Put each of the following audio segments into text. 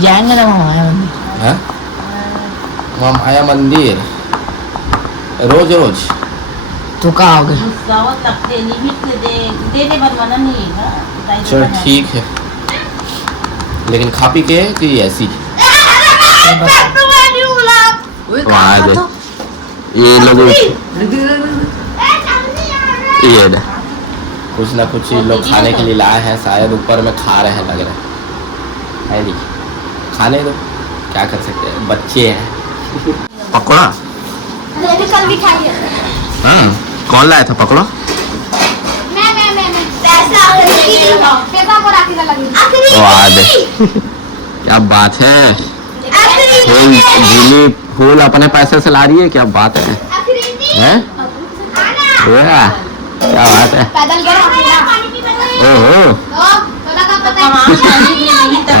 जाएंगे ना वहाँ माया मंदिर। हाँ, वहाँ माया मंदिर रोज रोज तो कहाँ हो गए? चल ठीक है, लेकिन खा पी के कि ऐसी ये लोग ये कुछ ना कुछ लोग खाने के लिए लाए हैं, शायद ऊपर में खा रहे हैं, लग रहा है नहीं, खाने दो, क्या कर सकते हैं, बच्चे हैं। पकौड़ा कल भी खाई है। कौन लाया था पकौड़ा? मैं पैसा को राखी लगी। वाह क्या बात है, फूल फूल अपने पैसे से ला रही है, क्या बात है, हैं? क्या बात है, पैदल गए ओहो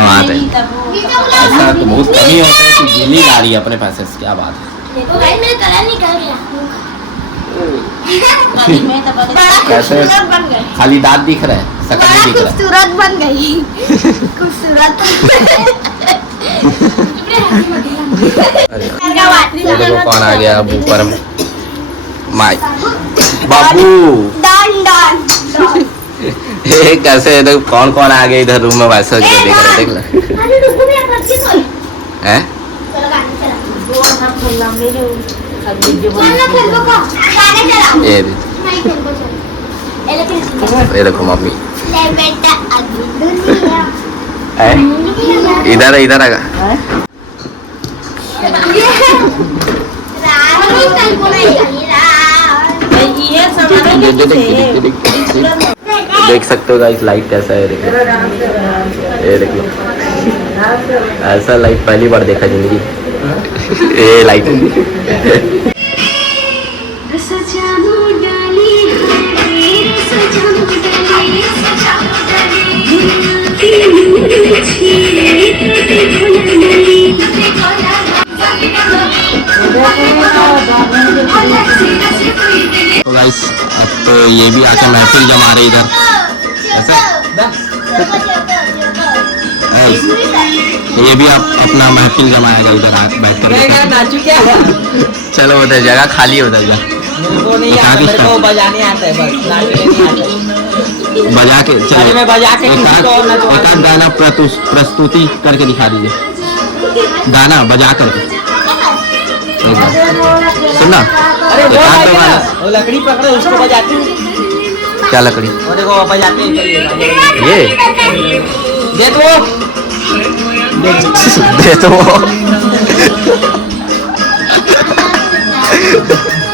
बात है। ऐसा तो बहुत कम ही होता है कि गिली ला रही है अपने पैसे से, क्या बात है। देखो भाई मेरा कलर निकल गया। कैसे खाली दांत दिख रहा है, शकल नहीं दिख रहा है। खूबसूरत बन गई, खूबसूरत। देखो कौन आ गया अब ऊपर में, माई बाबू डान डान कैसे देखो कौन कौन आ गया इधर रूम में, वैसे देख रहे, देख ले हैं। ये देखो मम्मी इधर इधर आगा। देख सकते हो गाइस लाइट कैसा है, देखो ये देखो, ऐसा लाइट पहली बार देखा जिंदगी, ये लाइट। तो गाइस अब तो ये भी आके महफिल जमा रहे इधर, ऐसा ये भी आप अपना महफिल जमाएगा इधर बैठ कर। चलो उधर जगह खाली, उधर जा, मेरे को नहीं आता, मेरे को बजाने आता है बस, नाचने नहीं आता। बजा के अरे चलिए मैं बजा के किसी को और नचवा एक आध गाना प्रस्तुति करके दिखा दीजिए गाना बजा करके सुनना अरे वो एक आध भाई दो ना गाना। वो लकड़ी पकड़े उसको बजाते हैं क्या लकड़ी वो देखो बजाते हैं चलिए ये दे दो दे तो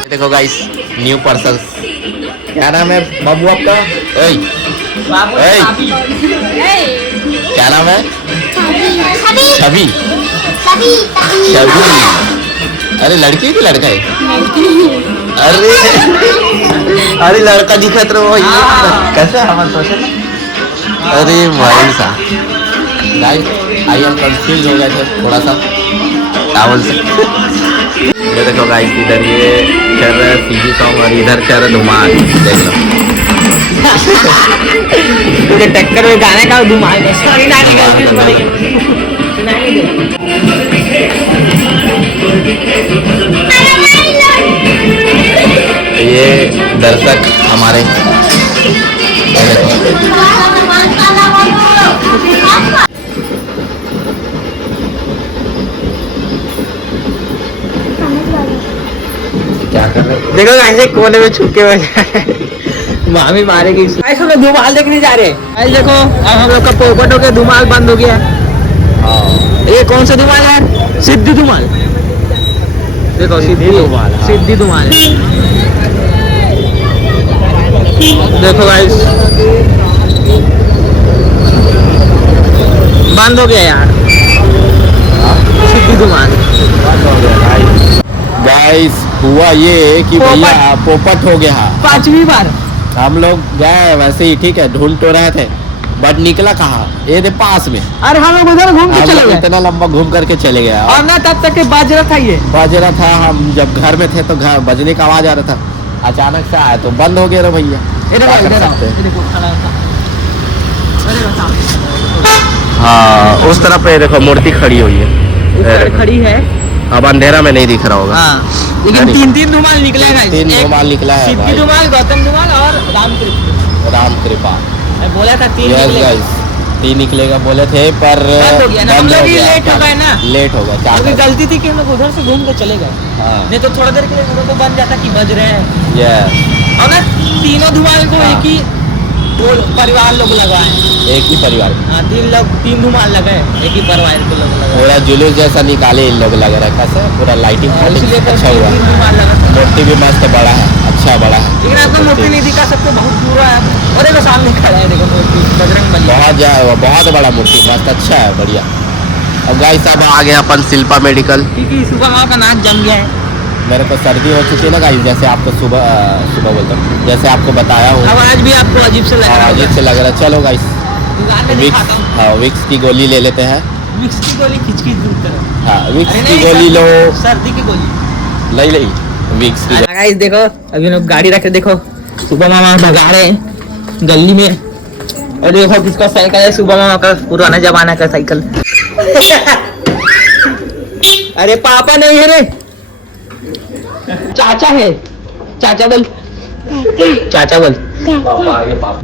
देखो गाइस न्यू पर्सन क्या नाम है बाबू आपका ओए बाबू ए। भाभी क्या नाम है छवि छवि छवि छवि अरे लड़की है कि लड़का है अरे अरे लड़का दिखत रहो कैसे हम सोचे ना अरे भाई सा गाइस आई एम कंफ्यूज हो गए थे थोड़ा सा टावल से ये देखो गाइस इधर ये चल रहा है सीजी सॉन्ग और इधर चल रहा है धुमाल देख लो तुझे टक्कर में गाने का धुमाल सॉरी नानी गलती से बोली नानी दे ये दर्शक हमारे ये देखो क्या कर रहे हो? देखो ऐसे कोने में छुप के बैठा मामी मारेगी ऐसे हम लोग धुमाल देखने जा रहे हैं ऐसे देखो अब हम लोग का पोपट हो गया धुमाल बंद हो गया हाँ ये कौन सा धुमाल है सिद्धि धुमाल देखो सिद्धि धुमाल, हाँ। सिद्धि धुमाल है देखो गाइस बंद हो गया यार सिद्धि धुमाल गाइस हुआ ये कि पोपट। भैया पोपट हो गया 5वीं बार हम लोग गए वैसे ही ठीक है ढूंढ तो रहे थे बट निकला कहाँ ये थे पास में अरे हम लोग उधर घूम के हम चले लोग गए इतना लंबा घूम करके चले गए और ना तब तक के बाजरा था ये बज रहा था हम जब घर में थे तो घर बजने का आवाज आ रहा था अचानक से आया तो बंद हो गया रे भैया इधर क्या आओ, कर इधर आओ। सकते हैं? ये देखो खड़ा है। अरे बताओ। हाँ उस तरफ पे देखो मूर्ति खड़ी हुई है ऊपर खड़ी है अब अंधेरा में नहीं दिख रहा होगा हाँ लेकिन अरे। 3 धुमाल निकले हैं तीन धुमाल निकला है सिद्धि भाई। धुमाल गौतम धुमाल और राम कृपा मैं बोला था 3 यस निकले गाइस 3 निकलेगा बोले थे पर बंद हो गया ना, हम बंद लोग ही गया। लेट हो गए ना। लेट हो गया क्या क्योंकि करें? गलती थी कि हम लोग उधर से घूम के चले गए हाँ नहीं तो थोड़ा देर के लिए उधर तो बन जाता कि बज रहे हैं यस और ना तीनों धुमाल को हाँ। एक ही वो परिवार लोग लगाए एक ही परिवार हाँ 3 धुमाल लगे एक ही परिवार के लोग लगाए पूरा जुलूस जैसा निकाले इन लोग लग रहा है कैसे पूरा लाइटिंग और इसलिए तो अच्छा हुआ 3 धुमाल लगा मूर्ति भी मस्त बड़ा है अच्छा बड़ा है लेकिन आपको मूर्ति नहीं दिखा सकते बहुत दूर है और देखो सामने खड़ा है देखो मूर्ति बजरंग बली बहुत बड़ा मूर्ति मस्त अच्छा है बढ़िया अब गाइस अब आ गया अपन शिल्पा मेडिकल क्योंकि सुबह माँ का नाक जम गया है मेरे को सर्दी हो चुकी है ना गाइस जैसे आपको सुबह सुबह बोलता हूँ जैसे आपको बताया हूँ अब आज भी आपको अजीब से लग रहा अजीब है से लग रहा है चलो गाइस दुकान में विक्स दिखाता हूँ हाँ विक्स की गोली ले लेते हैं विक्स की गोली खिचखिच दूर करो हाँ विक्स अरे की नहीं, गोली लो सर्दी की गोली ले ले विक्स की गाइस देखो अभी लोग गाड़ी रखे देखो सुबह मामा भगा रहे हैं गली में और देखो किसका साइकिल है सुबह मामा का पुराना जमाना का साइकिल अरे पापा नहीं है रे चाचा है चाचा बोल चाचा बोल पापा आगे पापा